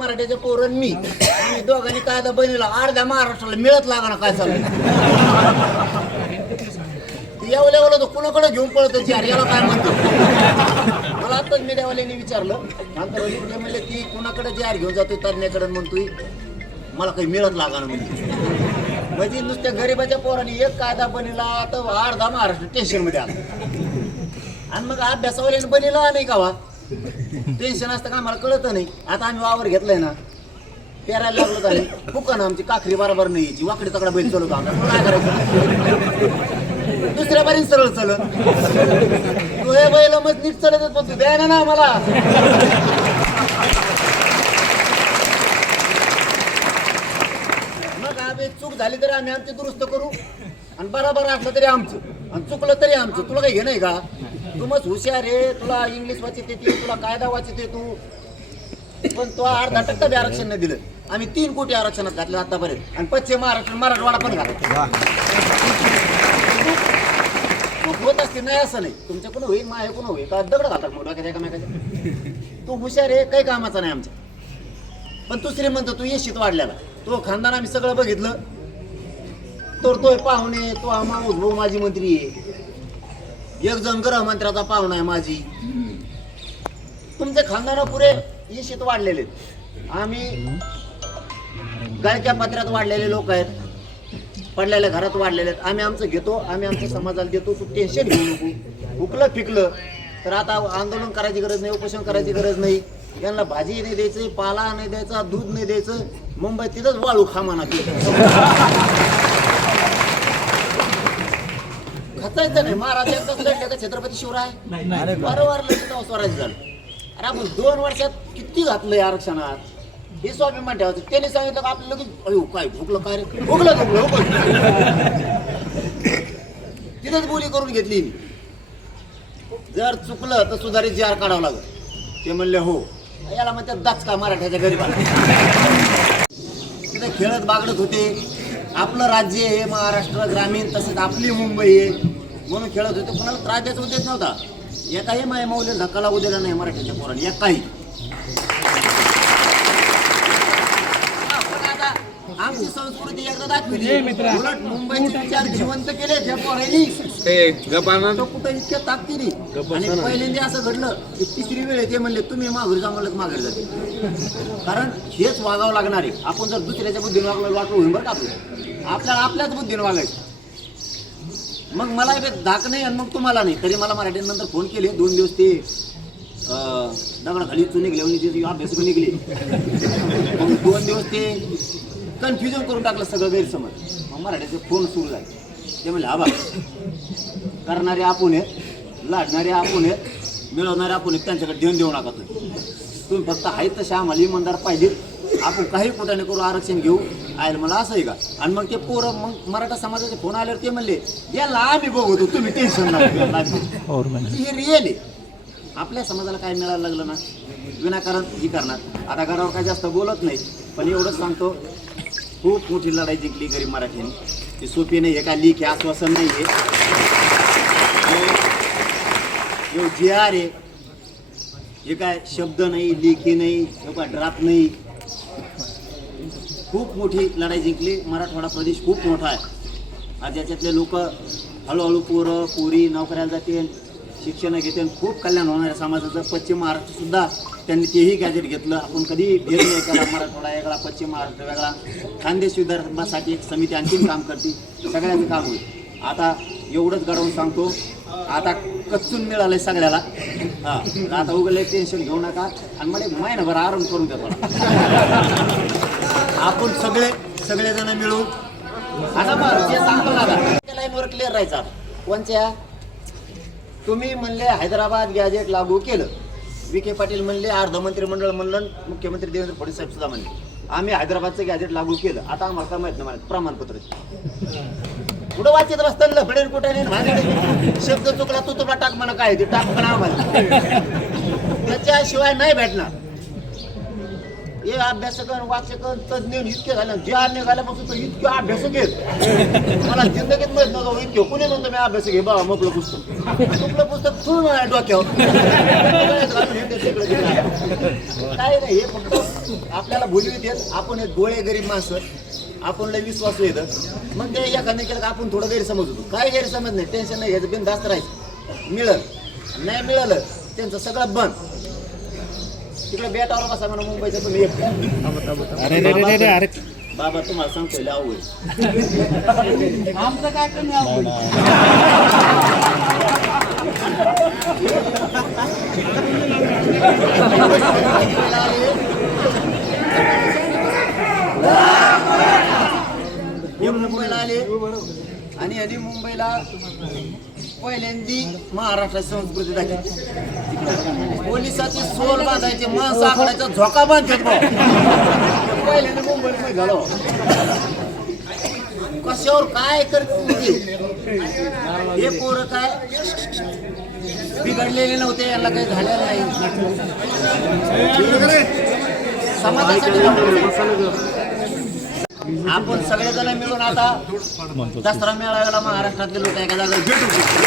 मराठ्याचे पोरण मी आणि दोघांनी कायदा बहिणीला अर्ध्या महाराष्ट्राला मिळत लागणार काय चालू यावं लेवल होतं कुणाकडे घेऊन पळत यार याला काय म्हणतो मला आताच मीडियावाल्यांनी विचारलं नंतर ते म्हणले की कुणाकडे जे घेऊन जातोय तज्ञाकडे म्हणतोय मला काही मिळत लागणार म्हणजे नुसत्या गरीबाच्या पोरांनी एक कायदा बनीला तर अर्धा महाराष्ट्र टेन्शन मध्ये आला आणि मग अभ्यासावाल्याने बनीला नाही का वा टेन्शन असतं का मला कळत नाही आता आम्ही वावर घेतलाय ना पेरायला लागलो आणि फुकन आमची काखरी बरोबर नाही यायची वाकडी तकडा बैल चलवतो आमचा काय करायचं दुसऱ्या बारीन सरळ चलत तू हे बैल मग नीट चलतच पण तू द्या ना मला चूक झाली तरी आम्ही आमची दुरुस्त करू आणि बरोबर असलं तरी आमचं आणि चुकलं तरी आमचं तुला काही घे नाही का तू मग हुशार आहे तुला इंग्लिश वाचित येते तुला कायदा वाचित येतो पण तो 10% बी आरक्षण नाही दिलं आम्ही 3 कोटी आरक्षणात घातलं आतापर्यंत आणि पश्चिम महाराष्ट्र मराठवाडा पण घातला चूक होत असते नाही असं नाही तुमच्या कोण होईल माझ्या कोण होईल का दगड घालतात मग डोक्यात एकामेकाच्या तू हुशार आहे काही कामाचा नाही आमच्या पण तू श्रीमंत तू येशीत वाढल्याला तो खानदान आम्ही सगळं बघितलं तर तो पाहुणे तो आम्हा भाऊ माझी मंत्री आहे एक जण गृहमंत्र्याचा पाहुणा आहे माझी तुमचे खानदान पुरे येशीत वाढलेले आम्ही गायच्या पत्र्यात वाढलेले लोक आहेत पडलेल्या घरात वाढलेले आहेत आम्ही आमचं घेतो आम्ही आमच्या समाजाला देतो तू टेन्शन घेऊ नको हुकलं फिकलं तर आता आंदोलन करायची गरज नाही उपोषण करायची गरज नाही यांना भाजी नाही द्यायचं पाला नाही द्यायचा दूध नाही द्यायचं मुंबईत तिथंच वाळू खामाना खचायचं नाही महाराज एकदाच लढले का छत्रपती शिवराय वारंवार लढलं स्वराज्य झालं अरे आपण 2 वर्षात किती घातलंय आरक्षणात हे स्वाभिमान ठेवायचं त्याने सांगितलं का आपलं लगेच अयो काय भुकलं काय रे भुकलं तिथेच बोली करून घेतली मी जर चुकलं तर सुधारित जार काढावं लागलं ते म्हणले हो याला म्हणतात दाचका मराठ्याच्या गरीबाला तिथे खेळत बागडत होते आपलं राज्य आहे महाराष्ट्र ग्रामीण तसेच आपली मुंबई आहे म्हणून खेळत होते कोणाला त्रास द्यायचा उद्देश नव्हता एकाही माय माऊली धक्का लागू दिला नाही मराठ्याच्या पोरांनी एकाही आमची संस्कृती एकदा दाखवली उलट मुंबईचे विचार जिवंत केले त्या पोरांनी तो कुठं इतक्या ताकदीने आणि पहिल्यांदा असं घडलं की 3री वेळ ते म्हणले तुम्ही माघारी जा म्हणलं माघारी जाते कारण हेच वागावं लागणार आहे आपण जर दुसऱ्याच्या बुद्धीने वागलं होईल बरं का आपल्याला आपल्याच बुद्धीने वागायचं मग मला धाक नाही आणि मग तुम्हाला नाही तरी मला मराठीनंतर फोन केले 2 दिवस ते दगडाखाली चुने निघले अभ्यास पण निघले मग 2 दिवस ते कन्फ्युजन करून टाकलं सगळं गैरसमज मग मराठीचे फोन सुरू झाले ते म्हणले हा बा करणारे आपण आहेत लाडणारे आपण आहेत मिळवणारे आपण आहेत त्यांच्याकडे देऊ नका तुम्ही फक्त आहेत तसे आम्हाला इमानदार पाहिजेत आपण काही कुठाने करू आरक्षण घेऊ आयल मला असं आहे का आणि मग ते पोरं मग मराठा समाजाचे फोन आल्यावर ते म्हणले याला आम्ही बघतो तुम्ही टेन्शन हे रिअल आहे आपल्या समाजाला काय मिळायला लागलं ना विनाकारण ही करणार आता घरावर काय जास्त बोलत नाही पण एवढंच सांगतो खूप मोठी लढाई जिंकली गरीब मराठ्यांनी ती सोपी नाही आहे का लीक आहे आश्वासन नाही आहे जे आर आहे हे काय शब्द नाही लेखी नाही हे काय ड्राफ्ट नाही खूप मोठी लढाई जिंकली मराठवाडा प्रदेश खूप मोठा आहे आज याच्यातले लोक हळूहळू पोरं पोरी नोकऱ्याला जातील शिक्षण घेते खूप कल्याण होणार आहे समाजाचं पश्चिम महाराष्ट्र सुद्धा त्यांनी तेही गॅजेट घेतलं आपण कधी भेद नाही केला मराठवाडा वेगळा पश्चिम महाराष्ट्र वेगळा खानदेश विदर्भासाठी एक समिती आणखीन काम करते सगळ्यांचं काम होईल आता एवढंच घडवून सांगतो आता कच्चून मिळालंय सगळ्याला हां आता उघडले टेन्शन घेऊ नका आणि मला महिनाभर आराम करून द्या आपण सगळेजण मिळून आता मग सांगतो ना त्या लाईनवर क्लिअर राहायचा कोणत्या तुम्ही म्हणले हैदराबाद गॅजेट लागू केलं विखे पाटील म्हणले अर्ध मंत्रिमंडळ म्हणलं मुख्यमंत्री देवेंद्र फडणवीस साहेब सुद्धा म्हणले आम्ही हैदराबादचं गॅजेट लागू केलं आता आम्हाला काय माहित नाही प्रमाणपत्र कुठं वाचत बसताना लफडेल कुठे नाही शब्द चुकला तू तुला टाक म्हणा काय ते टाक म्हणा आम्हाला त्याच्याशिवाय नाही भेटणार हे अभ्यासकन वाचकन तज्ञ इतके झाले जे निघाल्यापासून तर इतके अभ्यास घेत मला जिंदगीत माहित नव्हतं इतके कोणी म्हणतो मी अभ्यास घे बाबा मोकळं पुस्तक फुल डोक्यावर काय नाही हे फक्त आपल्याला बोलवीत येत आपण एक गोळे गरीब माणसं आपण लय विश्वास येतं मग ते एखाद्या केलं आपण थोडं गैरसमज होतो काय गैरसमज नाही टेन्शन नाही घ्यायचं बिनधास्त राहायचं मिळलं नाही मिळालं त्यांचं सगळं बंद तिकडे बेटावर बसा म्हणून मुंबईचं तुम्ही बाबा तुम्हाला सांगतोय लय अवघड आमचं काय कमी अवघड मुंबईला आले आणि यांनी मुंबईला पहिल्यांदी महाराष्ट्राची संस्कृती दाखवली पोलिसाची सोल बांधायचे माणसं आकड्याचा झोका बांधतात पहिल्यांदा मुंबईत झालो कशावर काय करते हे पोरं काय बिघडलेले नव्हते यांना काही झालेलं नाही समाजासाठी आपण सगळेजण मिळून आता दसरा मेळाव्याला महाराष्ट्रातले लोक एका जागेवर भेटू शकतो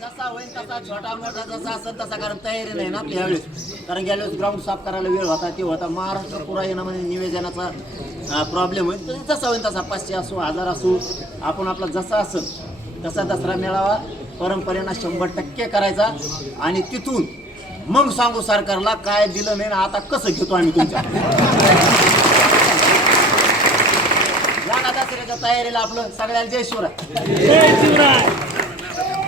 जसा होईल तसा छोटा मोठा जसा असेल तसा कारण तयारी नाही ना आपल्या यावेळेस कारण गेल्या वेळेस ग्राउंड साफ करायला वेळ होता ते होता महाराष्ट्र पुरा येणं म्हणजे निवेदनाचा प्रॉब्लेम होईल जसा होईल तसा 500 असो 1000 असो आपण आपला जसा असेल तसा दसरा मेळावा परंपरेनं 100% करायचा आणि तिथून मग सांगू सरकारला काय दिलं नाही ना आता कसं घेतो आम्ही तुमच्या या दसऱ्याच्या तयारीला आपलं सगळ्याला जय शिवराय.